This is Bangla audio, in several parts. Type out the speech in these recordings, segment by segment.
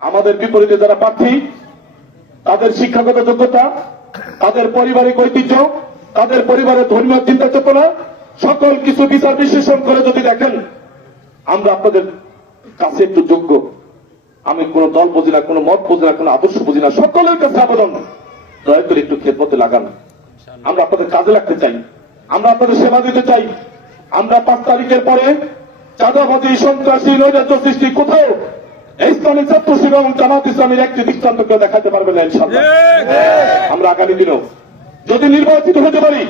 আমাদের বিপরীতে যারা প্রার্থী তাদের শিক্ষাগত যোগ্যতা তাদের পারিবারিক ঐতিহ্য তাদের পরিবারের ধর্মীয় চিন্তা চেতনা সকল কিছু বিচার বিশ্লেষণ করে যদি দেখেন আমরা আপনাদের কাছে একটু যোগ্য। আমি কোন দল বুঝি না কোন মত বুঝি না কোন আদর্শ বুঝি না সকলের কাছে আবেদন। দয়া করে একটু খেদমতে লাগান। আমরা আপনাদের কাজে লাগতে চাই। আমরা আপনাদের সেবা দিতে চাই। আমরা পাঁচ তারিখের পরে চাঁদাবাজি সন্ত্রাসী নৈরাজ্য সৃষ্টি কোথাও ইসলামী ছাত্র শিবির এবং জামাত ইসলামের একটি দৃষ্টান্ত কেউ দেখাতে পারবে না ইনশাল্লাহ আমরা আগামী দিনেও যদি নির্বাচিত হতে পারি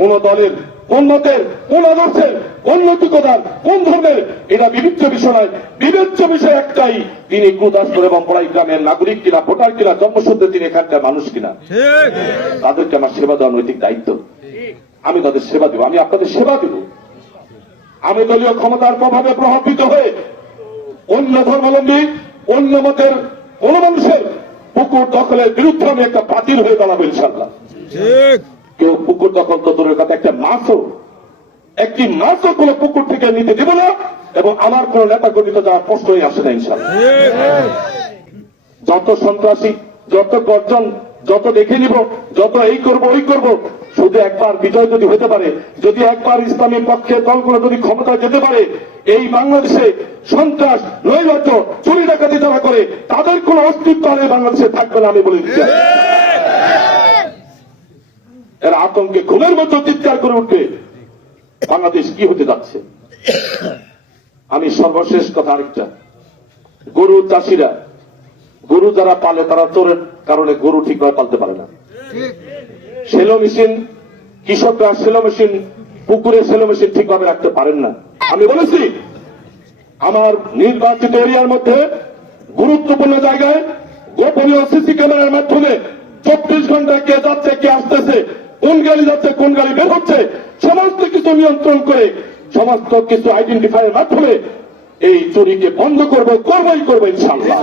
কোন দলের কোন মতের কোন আদর্শের কোন নৈতিকতার কোন ধর্মের এটা বিবিধ বিষয় নয়। বিবেচ্য বিষয় একটাই তিনি গুরুদাসপুর এবং পড়াই গ্রামের নাগরিক কিনা ভোটার কিনা জন্মসূত্রে তিনি এখানকার মানুষ কিনা তাদেরকে আমার সেবা দেওয়া নৈতিক দায়িত্ব। আমি তাদের সেবা দেব আমি আপনাদের সেবা দেব। আমি দলীয় ক্ষমতার প্রভাবে প্রভাবিত হয়ে অন্য ধর্মাবলম্বী অন্য মতের কোন মানুষের পুকুর দখলের বিরুদ্ধে আমি একটা বাতিল হয়ে দাঁড়াবো ইনশাল্লাহ কেউ পুকুর দখল তো দূরের কথা একটা মাছও একটি মাছও কোন পুকুর থেকে নিতে দেব না এবং আমার কোন নেতা গঠিত যাওয়ার প্রশ্নই আসে না ইনশাল্লাহ যত সন্ত্রাসী যত গর্জন যত দেখে নিব যত এই করব ওই করব শুধু একবার বিজয় যদি হতে পারে, যদি একবার ইসলামী পক্ষে দলগুলো যদি ক্ষমতায় যেতে পারে, এই বাংলাদেশে সন্ত্রাস, নৈরাজ্য, চুরি ডাকাতি যারা করে, তাদের কোন অস্তিত্ব আর এই বাংলাদেশে থাকবে না আমি বলে দিচ্ছি। এর আতঙ্কে ঘুমের মতো চিৎকার করে উঠবে। বাংলাদেশ কি হতে যাচ্ছে? আমি সর্বশেষ কথা আরেকটা। গরু চাষিরা, গরু যারা পালে তারা চোরের কারণে গরু ঠিকভাবে পালতে পারে না। সেলো মেশিন, কৃষকরা সেলো মেশিন, পুকুরে সেলো মেশিন ঠিকভাবে রাখতে পারেন না। আমি বলেছি, আমার নির্বাচিত এরিয়ার মধ্যে গুরুত্বপূর্ণ জায়গায় গোপনীয় সিসি ক্যামেরার মাধ্যমে চব্বিশ ঘণ্টা কে যাচ্ছে, কে আসতেছে, কোন গাড়ি যাচ্ছে, কোন গাড়ি বের হচ্ছে, সমস্ত কিছু নিয়ন্ত্রণ করে সমস্ত কিছু আইডেন্টিফাইয়ের মাধ্যমে এই চুরিকে বন্ধ করব, করবোই করব ইনশাল্লাহ